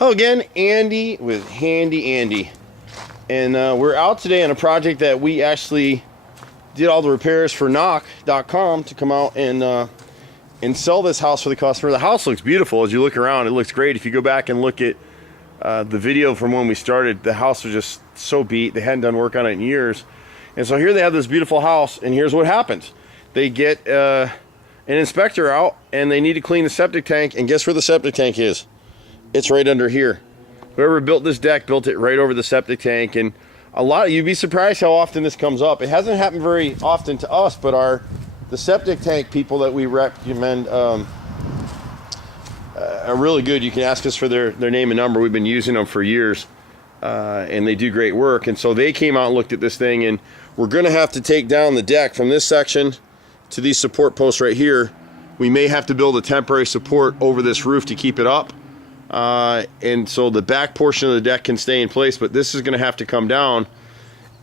Hello again, Andy with Handy Andy. And we're out today on a project that we actually did all the repairs for knock.com to come out and sell this house for the customer. The house looks beautiful. As you look around, it looks great. If you go back and look at the video from when we started, the house was just so beat. They hadn't done work on it in years. And so here they have this beautiful house, and here's what happens. They get an inspector out, and they need to clean the septic tank, and guess where the septic tank is? It's right under here. Whoever built this deck built it right over the septic tank, and you'd be surprised how often this comes up. It hasn't happened very often to us, but the septic tank people that we recommend are really good. You can ask us for their name and number. We've been using them for years, and they do great work. And so they came out and looked at this thing, and we're going to have to take down the deck from this section to these support posts right here. We may have to build a temporary support over this roof to keep it up. And so the back portion of the deck can stay in place, but this is going to have to come down.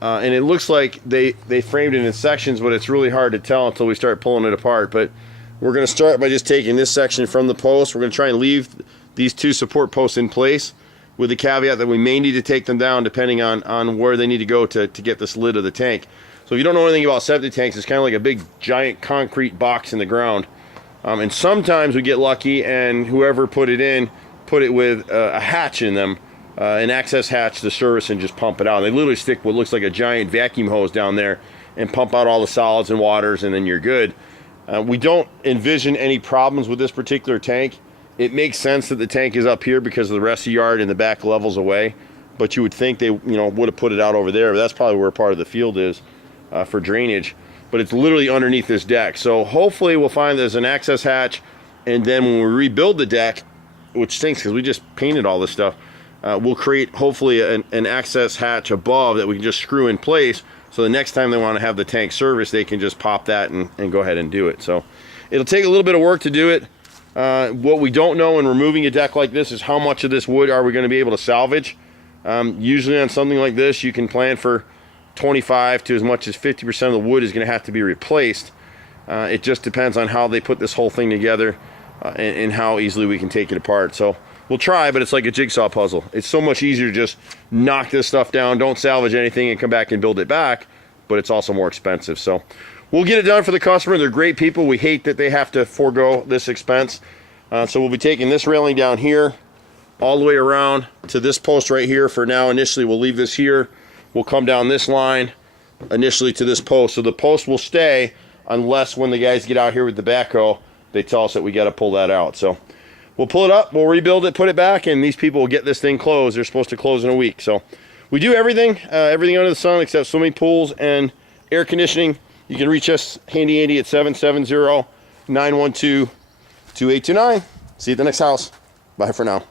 And it looks like they framed it in sections, but it's really hard to tell until we start pulling it apart. But we're going to start by just taking this section from the post. We're going to try and leave these two support posts in place, with the caveat that we may need to take them down depending on where they need to go to get this lid of the tank. So if you don't know anything about septic tanks, it's kind of like a big giant concrete box in the ground. And sometimes we get lucky and whoever put it with a hatch in them, an access hatch to service, and just pump it out. They literally stick what looks like a giant vacuum hose down there and pump out all the solids and waters, and then you're good. We don't envision any problems with this particular tank. It makes sense that the tank is up here because of the rest of the yard and the back levels away, but you would think they would have put it out over there. But that's probably where part of the field is for drainage. But it's literally underneath this deck. So hopefully we'll find there's an access hatch, and then when we rebuild the deck, which stinks because we just painted all this stuff, we'll create hopefully an access hatch above that we can just screw in place, so the next time they want to have the tank serviced, they can just pop that and go ahead and do it. So it'll take a little bit of work to do it. What we don't know in removing a deck like this is how much of this wood are we going to be able to salvage. Usually on something like this, you can plan for 25 to as much as 50% of the wood is going to have to be replaced. It just depends on how they put this whole thing together. And how easily we can take it apart. So we'll try, but it's like a jigsaw puzzle. It's so much easier to just knock this stuff down, don't salvage anything, and come back and build it back, but it's also more expensive. So we'll get it done for the customer. They're great people. We hate that they have to forego this expense. So we'll be taking this railing down here all the way around to this post right here for now. Initially, we'll leave this here. We'll come down this line initially to this post. So the post will stay unless when the guys get out here with the backhoe, they tell us that we got to pull that out. So we'll pull it up, we'll rebuild it, put it back, and these people will get this thing closed. They're supposed to close in a week. So we do everything under the sun except swimming pools and air conditioning. You can reach us, Handy Andy, at 770-912-2829. See you at the next house. Bye for now.